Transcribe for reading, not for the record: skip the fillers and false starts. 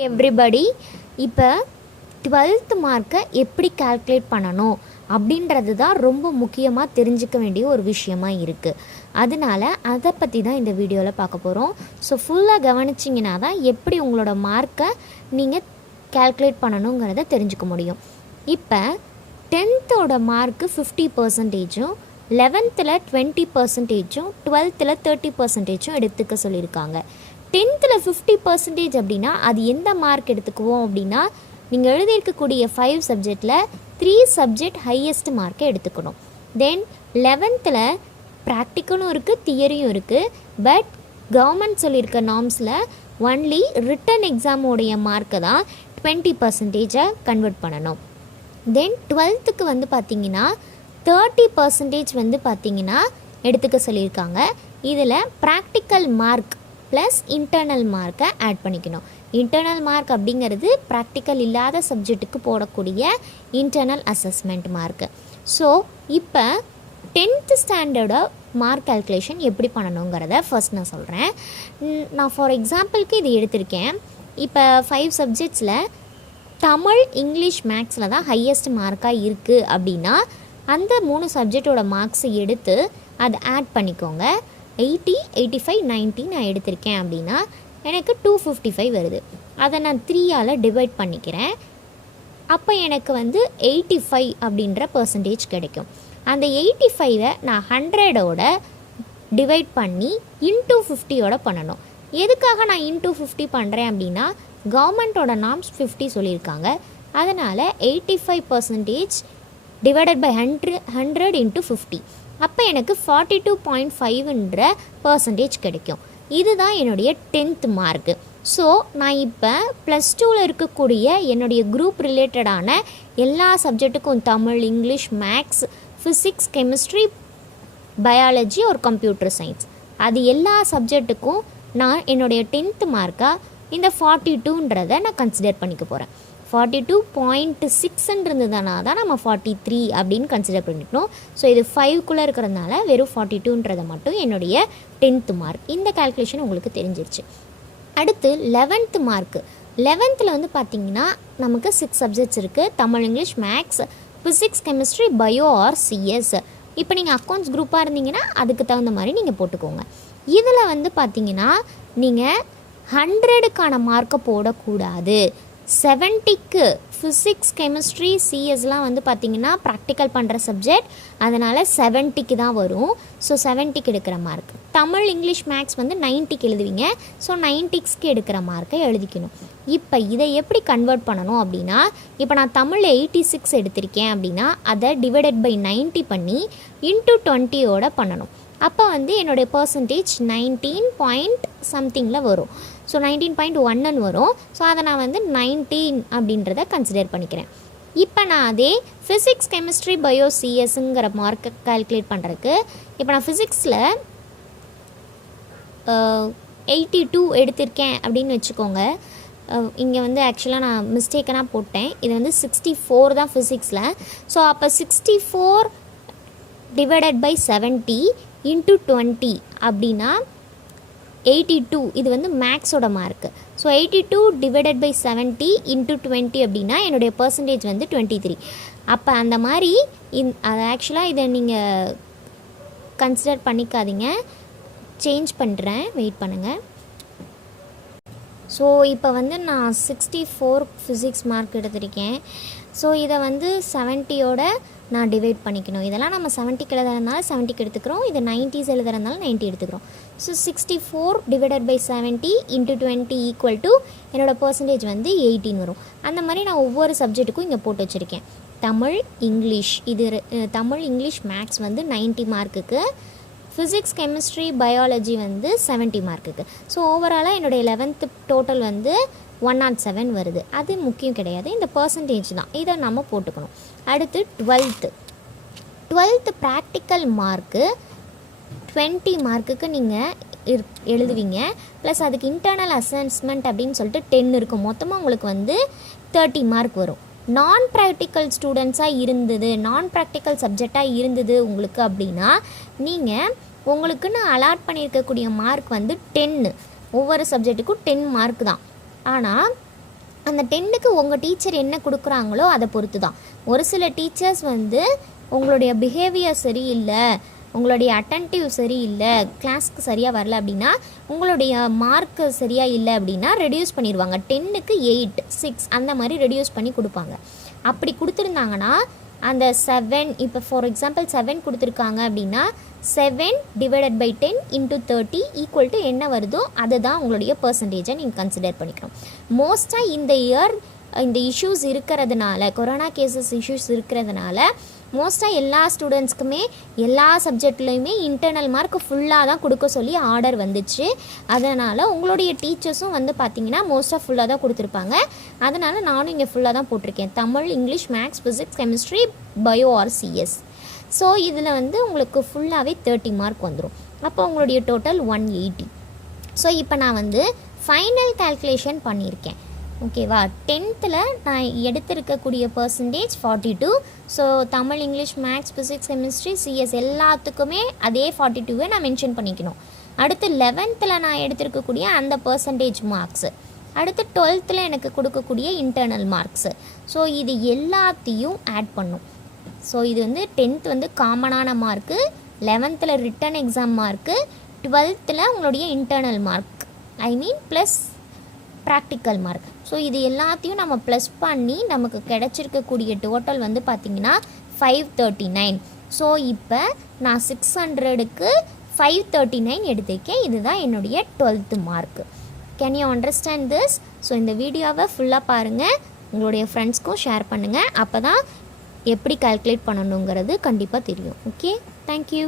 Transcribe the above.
Everybody இப்போ 12th மார்க்கை எப்படி கால்குலேட் பண்ணணும் அப்படின்றது தான் ரொம்ப முக்கியமாக தெரிஞ்சிக்க வேண்டிய ஒரு விஷயமா இருக்குது. அதனால் அதை பற்றி தான் இந்த வீடியோவில் பார்க்க போகிறோம். ஸோ ஃபுல்லாக கவனிச்சிங்கன்னா தான் எப்படி உங்களோட மார்க்கை நீங்கள் கால்குலேட் பண்ணணுங்கிறத தெரிஞ்சுக்க முடியும். இப்போ 10th மார்க்கு 50%, 11th 20%, 12th 30% எடுத்துக்க சொல்லியிருக்காங்க. 10th 50% அப்படின்னா அது எந்த மார்க் எடுத்துக்குவோம் அப்படின்னா, நீங்கள் எழுதியிருக்கக்கூடிய 5 சப்ஜெக்டில் 3 சப்ஜெக்ட் ஹையஸ்ட் மார்க்கை எடுத்துக்கணும். தென் 11th ப்ராக்டிக்கலும் இருக்குது, தியரியும் இருக்குது. பட் கவர்மெண்ட் சொல்லியிருக்க நார்ம்ஸில் ஒன்லி ரிட்டன் எக்ஸாமோடைய மார்க்கை தான் 20% கன்வெர்ட் பண்ணணும். தென் 12th வந்து பார்த்திங்கன்னா 30% வந்து பார்த்திங்கன்னா எடுத்துக்க சொல்லியிருக்காங்க. இதில் ப்ராக்டிக்கல் மார்க் ப்ளஸ் இன்டர்னல் மார்க்கை ஆட் பண்ணிக்கணும். இன்டர்னல் மார்க் அப்படிங்கிறது ப்ராக்டிக்கல் இல்லாத சப்ஜெக்ட்டுக்கு போடக்கூடிய இன்டர்னல் அசஸ்மெண்ட் மார்க்கு. ஸோ இப்போ 10th ஸ்டாண்டர்டோட மார்க் கால்குலேஷன் எப்படி பண்ணணுங்கிறத ஃபர்ஸ்ட் நான் சொல்கிறேன். நான் ஃபார் எக்ஸாம்பிளுக்கு இது எடுத்திருக்கேன். இப்போ 5 சப்ஜெக்ட்ஸில் தமிழ், இங்கிலீஷ், மேக்ஸில் தான் ஹையஸ்ட் மார்க்காக இருக்குது அப்படின்னா அந்த 3 சப்ஜெக்டோட மார்க்ஸை எடுத்து அதை ஆட் பண்ணிக்கோங்க. 80, 85, 90 நான் எடுத்திருக்கேன் அப்படின்னா எனக்கு 255 வருது. அதை நான் 3ஆல் டிவைட் பண்ணிக்கிறேன். அப்போ எனக்கு வந்து 85 அப்படின்ற பர்சன்டேஜ் கிடைக்கும். அந்த 85ஐ நான் 100ஓட டிவைட் பண்ணி இன்டூ 50ஓட பண்ணணும். எதுக்காக நான் இன்டூ 50 பண்ணுறேன் அப்படின்னா கவர்மெண்ட்டோட நார்ம்ஸ் 50 சொல்லியிருக்காங்க. அதனால் 85% டிவைடட் பை 100 இன்ட்டு 50. அப்போ எனக்கு 42.5% கிடைக்கும். இதுதான் என்னுடைய 10th மார்க்கு. ஸோ நான் இப்போ +2 இருக்கக்கூடிய என்னுடைய குரூப் ரிலேட்டடான எல்லா சப்ஜெக்ட்டுக்கும் Tamil, English, maths, physics, chemistry, biology ஒரு கம்ப்யூட்டர் சயின்ஸ், அது எல்லா சப்ஜெக்ட்டுக்கும் நான் என்னுடைய 10th மார்க்காக இந்த 42ன்றதை நான் கன்சிடர் பண்ணிக்க போகிறேன். 42.6 தான் நம்ம 43 அப்படின்னு கன்சிடர் பண்ணிக்கணும். ஸோ இது 5குள்ளே இருக்கிறதுனால வெறும் 42ன்றதை மட்டும் என்னுடைய 10th மார்க். இந்த கால்குலேஷன் உங்களுக்கு தெரிஞ்சிருச்சு. அடுத்து 11th மார்க்கு. 11th வந்து பார்த்திங்கன்னா நமக்கு 6 சப்ஜெக்ட்ஸ் இருக்குது. Tamil, English, maths, physics, chemistry, bio or CS. இப்போ நீங்கள் அக்கௌண்ட்ஸ் குரூப்பாக இருந்தீங்கன்னா அதுக்கு தகுந்த மாதிரி நீங்கள் போட்டுக்கோங்க. இதில் வந்து பார்த்திங்கன்னா நீங்கள் 100க்கான மார்க்கை போடக்கூடாது. 70க்கு ஃபிசிக்ஸ், கெமிஸ்ட்ரி, சிஎஸ்லாம் வந்து பார்த்திங்கன்னா ப்ராக்டிக்கல் பண்ணுற சப்ஜெக்ட், அதனால் 70க்கு தான் வரும். ஸோ 70க்கு எடுக்கிற மார்க். தமிழ், இங்கிலீஷ், மேக்ஸ் வந்து 90க்கு எழுதுவீங்க. ஸோ 90க்கு எடுக்கிற மார்க்கை எழுதிக்கணும். இப்போ இதை எப்படி கன்வெர்ட் பண்ணணும் அப்படின்னா, இப்போ நான் தமிழ் 86 எடுத்திருக்கேன் அப்படின்னா அதை டிவைடட் பை 90 பண்ணி இன்ட்டு 20ஓட பண்ணணும். அப்போ வந்து என்னுடைய பர்சன்டேஜ் 19 பாயிண்ட் சம்திங்கில் வரும். ஸோ 19.1 வரும். ஸோ அதை நான் வந்து 19 அப்படின்றத கன்சிடர் பண்ணிக்கிறேன். இப்போ நான் அதே ஃபிசிக்ஸ், கெமிஸ்ட்ரி, பயோ, சிஎஸ்ங்கிற மார்க்கை கால்குலேட் பண்ணுறதுக்கு இப்போ நான் ஃபிசிக்ஸில் 82 எடுத்திருக்கேன் அப்படின்னு வச்சுக்கோங்க. இங்கே வந்து ஆக்சுவலாக நான் மிஸ்டேக்கனாக போட்டேன். இது வந்து 64 தான் ஃபிசிக்ஸில். ஸோ அப்போ 64 டிவைடட் பை 70 இன்ட்டு 20 அப்படின்னா 82. இது வந்து மேக்ஸோட mark. So 82 divided by 70 into 20 அப்படின்னா என்னுடைய பர்சன்டேஜ் வந்து 23. அப்போ அந்த மாதிரி அது ஆக்சுவலாக இதை நீங்கள் கன்சிடர் பண்ணிக்காதீங்க. சேஞ்ச் பண்ணுறேன், வெயிட் பண்ணுங்கள். ஸோ இப்போ வந்து நான் 64 ஃபிசிக்ஸ் மார்க் எடுத்திருக்கேன். ஸோ இதை வந்து 70ஓட நான் டிவைட் பண்ணிக்கணும். இதெல்லாம் நம்ம 70க்கு எழுதுறதுனால 70க்கு எடுத்துக்கிறோம். இது 90s எழுதுறதுனால 90 எடுத்துக்கிறோம். So 64 divided by 70 into 20 equal to என்னோடய பர்சன்டேஜ் வந்து 18 வரும். அந்த மாதிரி நான் ஒவ்வொரு சப்ஜெக்ட்டுக்கும் இங்கே போட்டு வச்சுருக்கேன். தமிழ், இங்கிலீஷ், இது தமிழ், இங்கிலீஷ், மேக்ஸ் வந்து 90 மார்க்குக்கு, ஃபிசிக்ஸ், கெமிஸ்ட்ரி, பயாலஜி வந்து 70 மார்க்குக்கு. ஸோ ஓவராலாக என்னுடைய 11th டோட்டல் வந்து 107 வருது. அது முக்கியம் கிடையாது, இந்த பர்சன்டேஜ் தான், இதை நம்ம போட்டுக்கணும். அடுத்து 12th ப்ராக்டிக்கல் மார்க்கு 20 மார்க்குக்கு நீங்கள் எழுதுவீங்க. ப்ளஸ் அதுக்கு இன்டர்னல் அசஸ்மெண்ட் அப்படின்னு சொல்லிட்டு 10 இருக்கும். மொத்தமாக உங்களுக்கு வந்து 30 மார்க் வரும். நான் ப்ராக்டிக்கல் ஸ்டூடெண்ட்ஸாக இருந்தது, நான் ப்ராக்டிக்கல் சப்ஜெக்டாக இருந்தது உங்களுக்கு அப்படின்னா நீங்கள் உங்களுக்குன்னு அலாட் பண்ணியிருக்கக்கூடிய மார்க் வந்து 10. ஒவ்வொரு சப்ஜெக்ட்டுக்கும் 10 மார்க் தான். ஆனால் அந்த 10க்கு உங்கள் டீச்சர் என்ன கொடுக்குறாங்களோ அதை பொறுத்து தான். ஒரு சில டீச்சர்ஸ் வந்து உங்களுடைய பிஹேவியர் சரியில்லை, உங்களுடைய அட்டென்டிவ் சரியில்லை, கிளாஸ்க்கு சரியாக வரல அப்படின்னா, உங்களுடைய மார்க்கு சரியாக இல்லை அப்படின்னா ரெடியூஸ் பண்ணிடுவாங்க. 10க்கு 8, 6 அந்த மாதிரி ரெடியூஸ் பண்ணி கொடுப்பாங்க. அப்படி கொடுத்துருந்தாங்கன்னா அந்த 7, இப்போ ஃபார் எக்ஸாம்பிள் 7 கொடுத்துருக்காங்க அப்படின்னா 7 divided by 10 into 30 equal to என்ன வருதோ அதுதான் உங்களுடைய பர்சன்டேஜை நீங்கள் கன்சிடர் பண்ணிக்கணும். மோஸ்ட்டாக இந்த இயர் இந்த இஷ்யூஸ் இருக்கிறதுனால, கொரோனா கேசஸ் இஷ்யூஸ் இருக்கிறதுனால மோஸ்ட்டாக எல்லா ஸ்டூடெண்ட்ஸ்க்குமே எல்லா சப்ஜெக்ட்லேயுமே இன்டர்னல் மார்க் ஃபுல்லாக தான் கொடுக்க சொல்லி ஆர்டர் வந்துச்சு. அதனால் உங்களுடைய டீச்சர்ஸும் வந்து பார்த்திங்கன்னா மோஸ்ட்டாக ஃபுல்லாக தான் கொடுத்துருப்பாங்க. அதனால் நானும் இங்கே ஃபுல்லாக தான் போட்டிருக்கேன். Tamil, English, maths, physics, chemistry, bio or CS. So இதில் வந்து உங்களுக்கு ஃபுல்லாகவே 30 மார்க் வந்துடும். அப்போ உங்களுடைய டோட்டல் 180. ஸோ இப்போ நான் வந்து ஃபைனல் கால்குலேஷன் பண்ணியிருக்கேன். ஓகேவா? 10th நான் எடுத்திருக்கக்கூடிய percentage 42. So Tamil, English, maths, physics, chemistry, CS எல்லாத்துக்குமே அதே 42வை நான் மென்ஷன் பண்ணிக்கணும். அடுத்து 11th நான் எடுத்திருக்கக்கூடிய அந்த பர்சன்டேஜ் மார்க்ஸு, அடுத்து 12th எனக்கு கொடுக்கக்கூடிய இன்டர்னல் மார்க்ஸு. ஸோ இது எல்லாத்தையும் ஆட் பண்ணும். ஸோ இது வந்து 10th வந்து காமனான mark, 11th written exam mark, 12th உங்களுடைய internal mark plus practical mark. So இது எல்லாத்தையும் நம்ம ப்ளஸ் பண்ணி நமக்கு கிடச்சிருக்கக்கூடிய டோட்டல் வந்து பார்த்திங்கன்னா 539. ஸோ இப்போ நான் 600க்கு 539 எடுத்திருக்கேன். இதுதான் என்னுடைய 12th mark. Can you understand this? So இந்த வீடியோவை ஃபுல்லாக பாருங்கள், உங்களுடைய ஃப்ரெண்ட்ஸ்க்கும் ஷேர் பண்ணுங்கள். அப்போ தான் எப்படி கால்குலேட் பண்ணணுங்கிறது கண்டிப்பாக தெரியும். Okay, thank you.